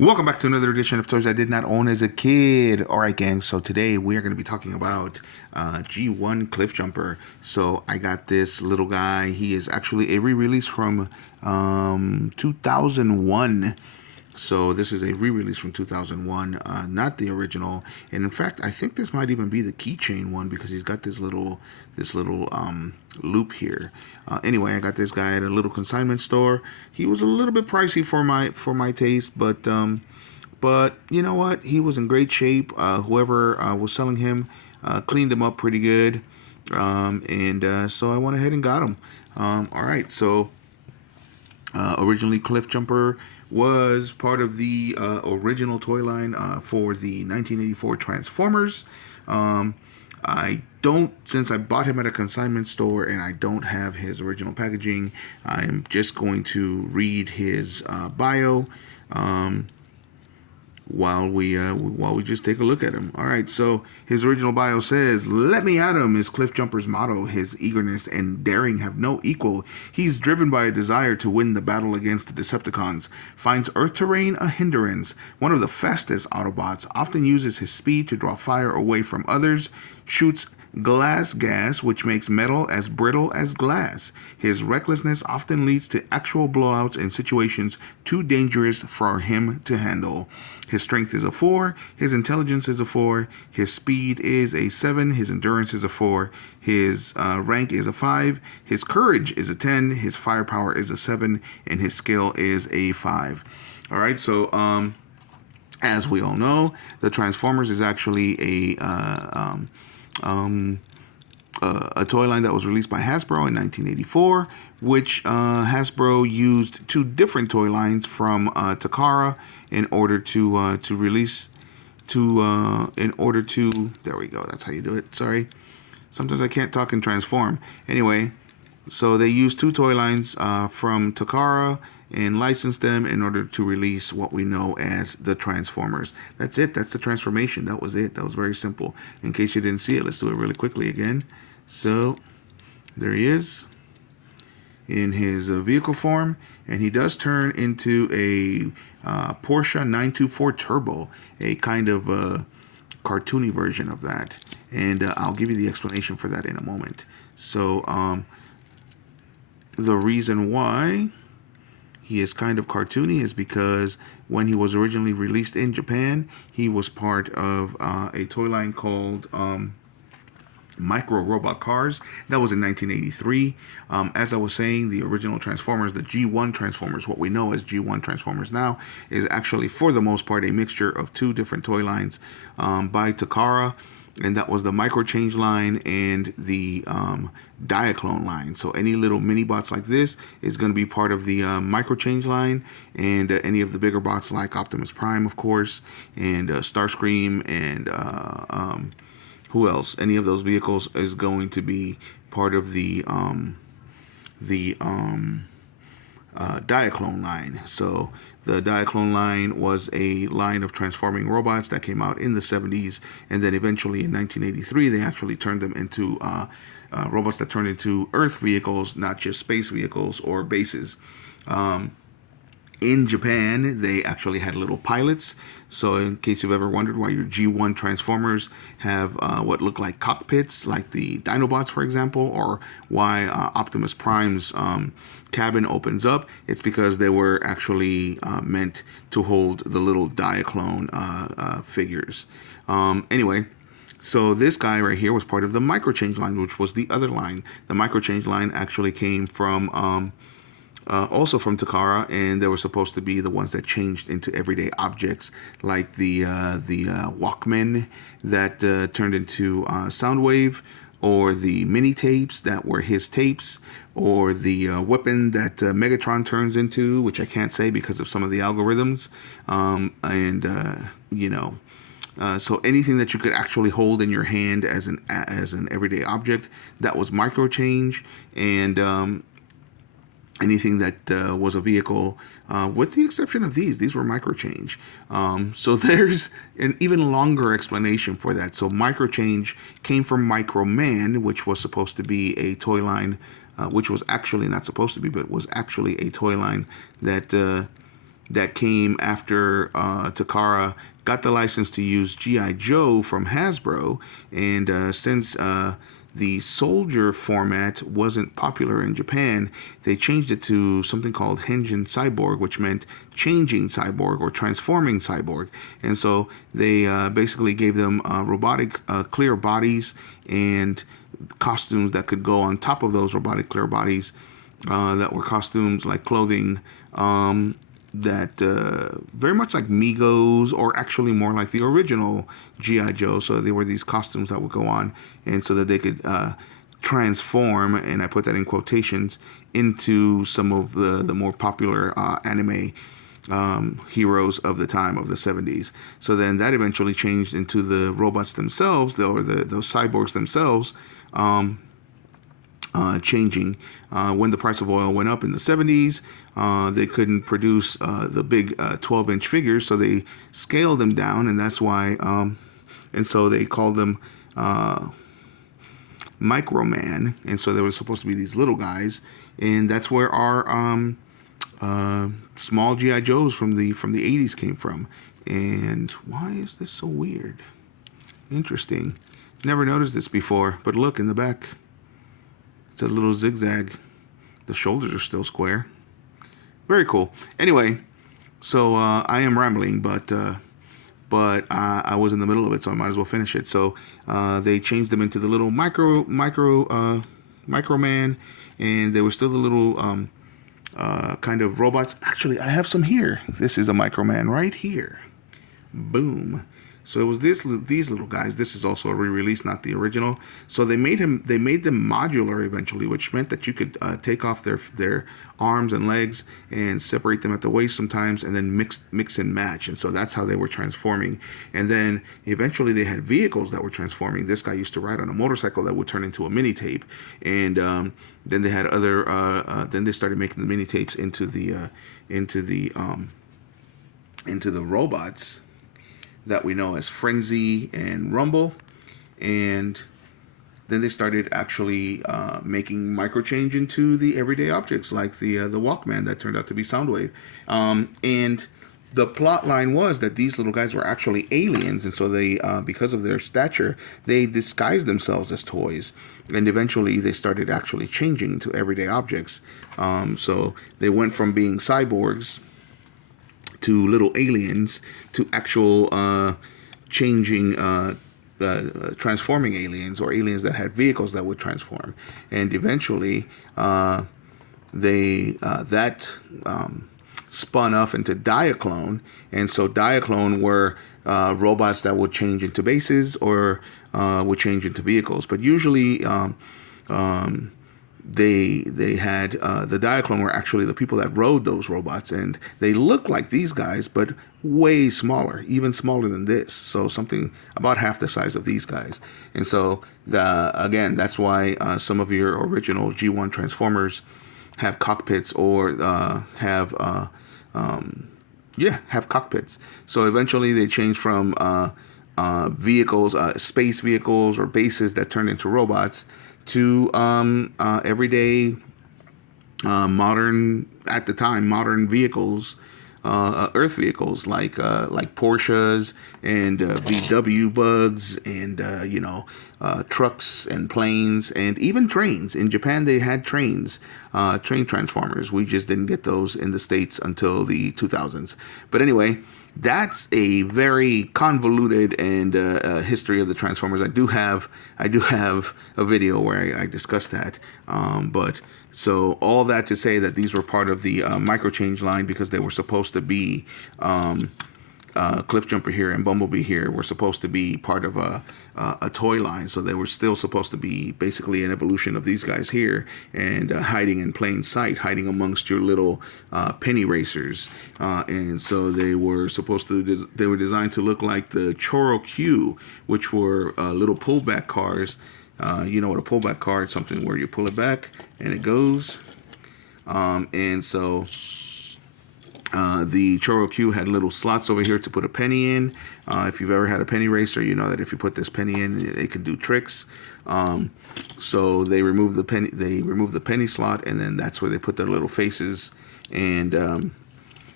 Welcome back to another edition of Toys I Did Not Own as a Kid. Alright, gang, so today we are going to be talking about G1 Cliffjumper. So I got this little guy. He is actually a re-release from 2001. So this is a re-release from 2001, not the original. And in fact, I think this might even be the keychain one because he's got this little loop here. Anyway, I got this guy at a little consignment store. He was a little bit pricey for my taste, but you know what? He was in great shape. Whoever was selling him cleaned him up pretty good, and so I went ahead and got him. All right, so originally, Cliffjumper was part of the original toy line for the 1984 Transformers. I don't, since I bought him at a consignment store and I don't have his original packaging, I'm just going to read his bio. While we just take a look at him. All right, so his original bio says, "Let me at him" is Cliffjumper's motto. His eagerness and daring have no equal. He's driven by a desire to win the battle against the Decepticons. Finds Earth terrain a hindrance. One of the fastest Autobots, often uses his speed to draw fire away from others. Shoots glass gas, which makes metal as brittle as glass. His recklessness often leads to actual blowouts in situations too dangerous for him to handle. His strength is a 4, his intelligence is a 4, his speed is a 7, his endurance is a 4, his rank is a 5, his courage is a 10, his firepower is a 7, and his skill is a 5. All right, so as we all know, the Transformers is actually a toy line that was released by Hasbro in 1984, which Hasbro used two different toy lines from Takara in order to release in order to, there we go, that's how you do it. Sorry, sometimes I can't talk and transform. Anyway, so they used two toy lines from Takara and licensed them in order to release what we know as the Transformers. That's it. That's the transformation. That was it. That was very simple. In case you didn't see it, let's do it really quickly again. So there he is in his vehicle form, and he does turn into a Porsche 924 Turbo, a kind of cartoony version of that. And I'll give you the explanation for that in a moment. So the reason why he is kind of cartoony is because when he was originally released in Japan, he was part of a toy line called Micro Robot Cars. That was in 1983. As I was saying, the original Transformers, the G1 Transformers, what we know as G1 Transformers now, is actually for the most part a mixture of two different toy lines by Takara. And that was the micro change line and the Diaclone line. So any little mini bots like this is going to be part of the micro change line, and any of the bigger bots like Optimus Prime, of course, and Starscream, and who else? Any of those vehicles is going to be part of the Diaclone line. So the Diaclone line was a line of transforming robots that came out in the 70s, and then eventually in 1983 they actually turned them into robots that turned into Earth vehicles, not just space vehicles or bases. In Japan, they actually had little pilots. So in case you've ever wondered why your G1 Transformers have what look like cockpits, like the Dinobots, for example, or why Optimus Prime's cabin opens up, it's because they were actually meant to hold the little Diaclone figures. Anyway, so this guy right here was part of the microchange line, which was the other line. The microchange line actually came from also from Takara, and they were supposed to be the ones that changed into everyday objects, like the Walkman that turned into Soundwave, or the mini tapes that were his tapes, or the weapon that Megatron turns into, which I can't say because of some of the algorithms, so anything that you could actually hold in your hand as an everyday object, that was microchange, and anything that was a vehicle, with the exception of these were microchange. So there's an even longer explanation for that. So microchange came from Microman, which was supposed to be a toy line, which was actually not supposed to be, but was actually a toy line that that came after Takara got the license to use G.I. Joe from Hasbro, and since the soldier format wasn't popular in Japan, they changed it to something called Henjin Cyborg, which meant changing cyborg or transforming cyborg. And so they basically gave them robotic clear bodies and costumes that could go on top of those robotic clear bodies that were costumes like clothing that very much like Migos, or actually more like the original G.I. Joe. So they were these costumes that would go on, and so that they could transform, and I put that in quotations, into some of the more popular anime heroes of the time, of the 70s. So then that eventually changed into the robots themselves, or those cyborgs themselves, changing. When the price of oil went up in the 70s, they couldn't produce the big 12-inch figures, so they scaled them down, and that's why, and so they called them Microman, and so they were supposed to be these little guys, and that's where our small G.I. Joes from the 80s came from. And why is this so weird? Interesting. Never noticed this before, but look in the back. It's a little zigzag. The shoulders are still square. Very cool. Anyway, so I am rambling, but I was in the middle of it, so I might as well finish it. So they changed them into the little Microman, and they were still the little kind of robots. Actually, I have some here. This is a Microman right here. Boom. So it was these little guys. This is also a re-release, not the original. So they made them modular eventually, which meant that you could take off their arms and legs and separate them at the waist sometimes, and then mix and match. And so that's how they were transforming. And then eventually they had vehicles that were transforming. This guy used to ride on a motorcycle that would turn into a mini tape, and then they had other. Then they started making the mini tapes into the robots that we know as Frenzy and Rumble, and then they started actually making microchange into the everyday objects, like the Walkman that turned out to be Soundwave. And the plot line was that these little guys were actually aliens, and so they, because of their stature, they disguised themselves as toys. And eventually they started actually changing to everyday objects. So they went from being cyborgs to little aliens to actual changing, transforming aliens, or aliens that had vehicles that would transform. And eventually that spun off into Diaclone, and so Diaclone were robots that would change into bases, or would change into vehicles. But usually they had the Diaclone were actually the people that rode those robots, and they looked like these guys, but way smaller, even smaller than this. So something about half the size of these guys. And so again, that's why some of your original G1 Transformers have cockpits, or have cockpits. So eventually they changed from vehicles, space vehicles or bases that turned into robots, to everyday modern, at the time, modern vehicles, Earth vehicles, like Porsches and VW bugs, and trucks and planes, and even trains. In Japan they had train transformers. We just didn't get those in the States until the 2000s. But anyway, that's a very convoluted and history of the Transformers. I do have a video where I discuss that. But so all that to say that these were part of the microchange line, because they were supposed to be Cliffjumper here and Bumblebee here were supposed to be part of a toy line. So they were still supposed to be basically an evolution of these guys here, and hiding in plain sight, hiding amongst your little penny racers. And so they were designed to look like the Choro Q, which were little pullback cars. You know what a pullback car is? Something where you pull it back and it goes. And so the Choro Q had little slots over here to put a penny in. If you've ever had a penny racer, you know that if you put this penny in, it can do tricks. So they removed the penny. They removed the penny slot, and then that's where they put their little faces. And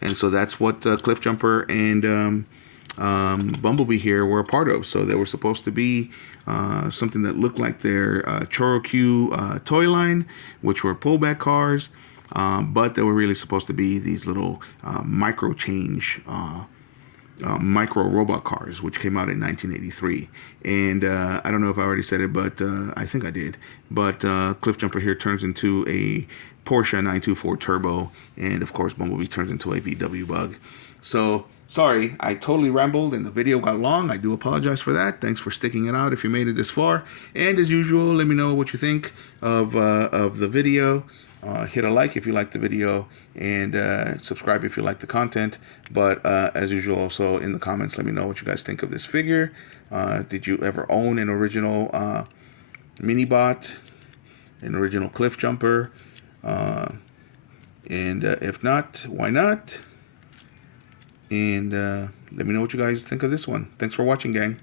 And so that's what Cliffjumper and Bumblebee here were a part of. So they were supposed to be something that looked like their Chorokyu toy line, which were pullback cars, but they were really supposed to be these little micro change micro robot cars, which came out in 1983. And I don't know if I already said it, but I think I did. But Cliffjumper here turns into a Porsche 924 Turbo, and of course Bumblebee turns into a VW Bug. So sorry, I totally rambled and the video got long. I do apologize for that. Thanks for sticking it out if you made it this far. And as usual, let me know what you think of the video. Hit a like if you like the video, and subscribe if you like the content. But as usual, also in the comments, let me know what you guys think of this figure. Did you ever own an original Minibot, an original Cliffjumper? And if not, why not? And let me know what you guys think of this one. Thanks for watching, gang.